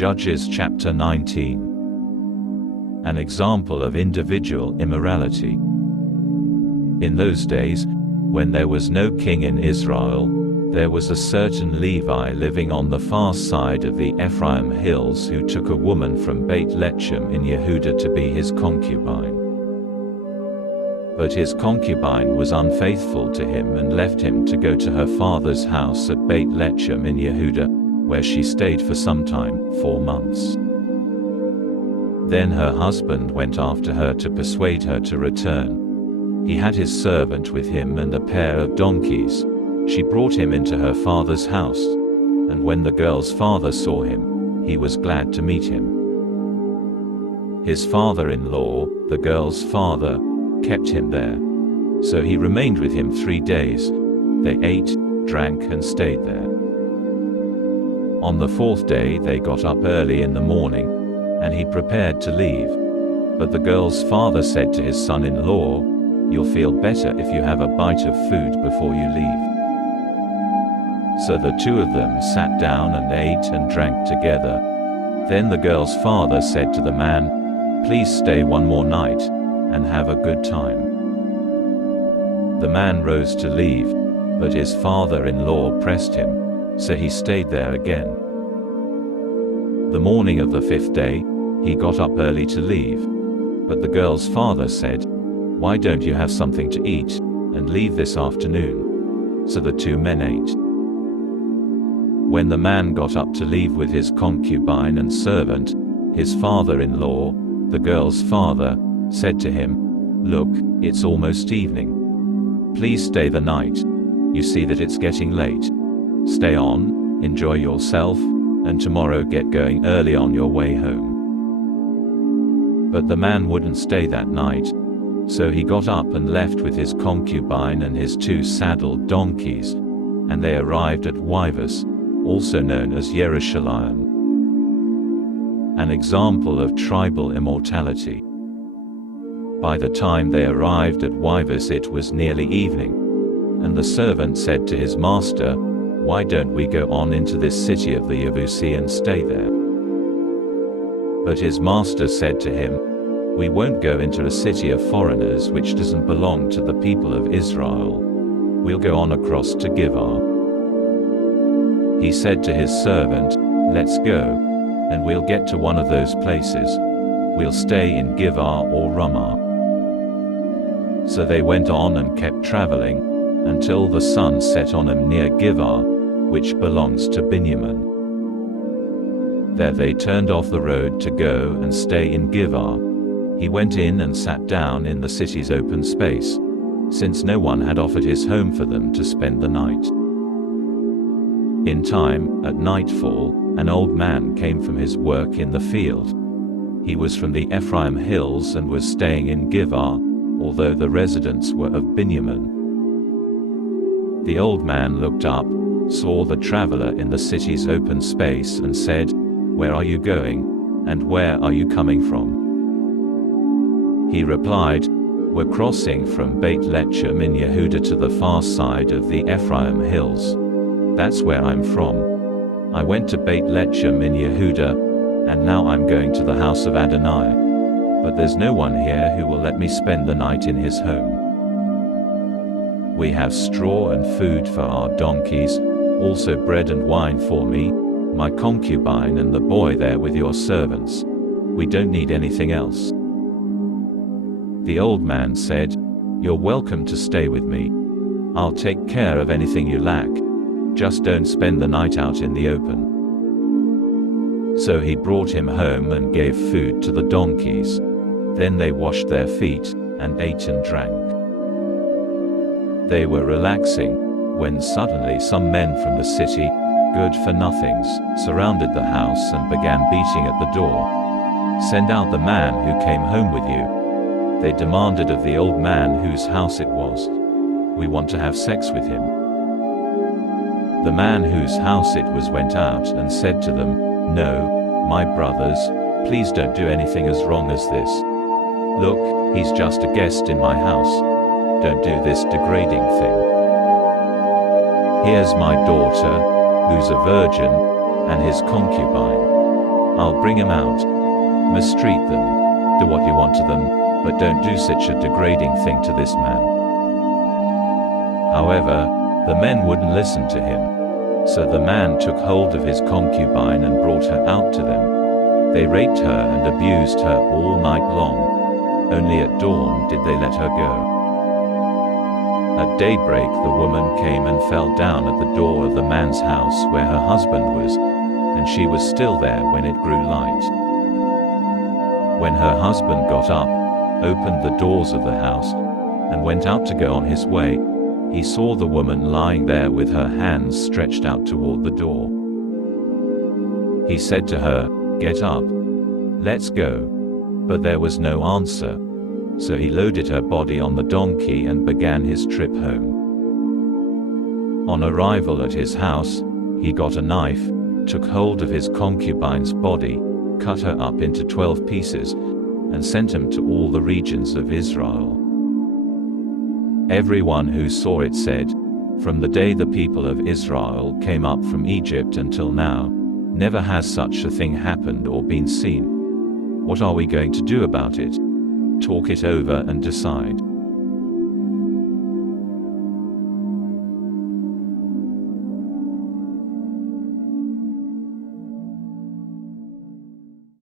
Judges chapter 19. An example of individual immorality. In those days, when there was no king in Israel, there was a certain Levi living on the far side of the Ephraim hills who took a woman from Beit Lechem in Yehuda to be his concubine. But his concubine was unfaithful to him and left him to go to her father's house at Beit Lechem in Yehuda, where she stayed for some time, 4 months. Then her husband went after her to persuade her to return. He had his servant with him and a pair of donkeys. She brought him into her father's house, and when the girl's father saw him, he was glad to meet him. His father-in-law, the girl's father, kept him there. So he remained with him 3 days. They ate, drank and stayed there. On the 4th day they got up early in the morning, and he prepared to leave. But the girl's father said to his son-in-law, "You'll feel better if you have a bite of food before you leave." So the two of them sat down and ate and drank together. Then the girl's father said to the man, "Please stay one more night, and have a good time." The man rose to leave, but his father-in-law pressed him, so he stayed there again. The morning of the 5th day, he got up early to leave. But the girl's father said, "Why don't you have something to eat, and leave this afternoon?" So the 2 men ate. When the man got up to leave with his concubine and servant, his father-in-law, the girl's father, said to him, "Look, it's almost evening. Please stay the night. You see that it's getting late. Stay on, enjoy yourself, and tomorrow get going early on your way home." But the man wouldn't stay that night. So he got up and left with his concubine and his 2 saddled donkeys, and they arrived at Wivus, also known as Yerushalayim. An example of tribal immortality. By the time they arrived at Wivus it was nearly evening, and the servant said to his master, "Why don't we go on into this city of the Yevusi and stay there?" But his master said to him, "We won't go into a city of foreigners which doesn't belong to the people of Israel. We'll go on across to Giv'ah." He said to his servant, "Let's go, and we'll get to one of those places. We'll stay in Giv'ah or Ramah." So they went on and kept traveling, until the sun set on them near Giv'ah, which belongs to Benjamin. There they turned off the road to go and stay in Giv'ah. He went in and sat down in the city's open space, since no one had offered his home for them to spend the night. In time, at nightfall, an old man came from his work in the field. He was from the Ephraim hills and was staying in Giv'ah, although the residents were of Benjamin. The old man looked up, saw the traveler in the city's open space and said, "Where are you going, and where are you coming from?" He replied, "We're crossing from Beit Lechem in Yehuda to the far side of the Ephraim hills. That's where I'm from. I went to Beit Lechem in Yehuda, and now I'm going to the house of Adonai. But there's no one here who will let me spend the night in his home. We have straw and food for our donkeys, also bread and wine for me, my concubine and the boy there with your servants. We don't need anything else." The old man said, "You're welcome to stay with me. I'll take care of anything you lack. Just don't spend the night out in the open." So he brought him home and gave food to the donkeys. Then they washed their feet, and ate and drank. They were relaxing, when suddenly some men from the city, good-for-nothings, surrounded the house and began beating at the door. "Send out the man who came home with you," they demanded of the old man whose house it was. "We want to have sex with him." The man whose house it was went out and said to them, "No, my brothers, please don't do anything as wrong as this. Look, he's just a guest in my house. Don't do this degrading thing. Here's my daughter, who's a virgin, and his concubine. I'll bring him out. Mistreat them. Do what you want to them, but don't do such a degrading thing to this man." However, the men wouldn't listen to him. So the man took hold of his concubine and brought her out to them. They raped her and abused her all night long. Only at dawn did they let her go. At daybreak the woman came and fell down at the door of the man's house where her husband was, and she was still there when it grew light. When her husband got up, opened the doors of the house, and went out to go on his way, he saw the woman lying there with her hands stretched out toward the door. He said to her, "Get up. Let's go." But there was no answer. So he loaded her body on the donkey and began his trip home. On arrival at his house, he got a knife, took hold of his concubine's body, cut her up into 12 pieces, and sent him to all the regions of Israel. Everyone who saw it said, "From the day the people of Israel came up from Egypt until now, never has such a thing happened or been seen. What are we going to do about it? Talk it over and decide."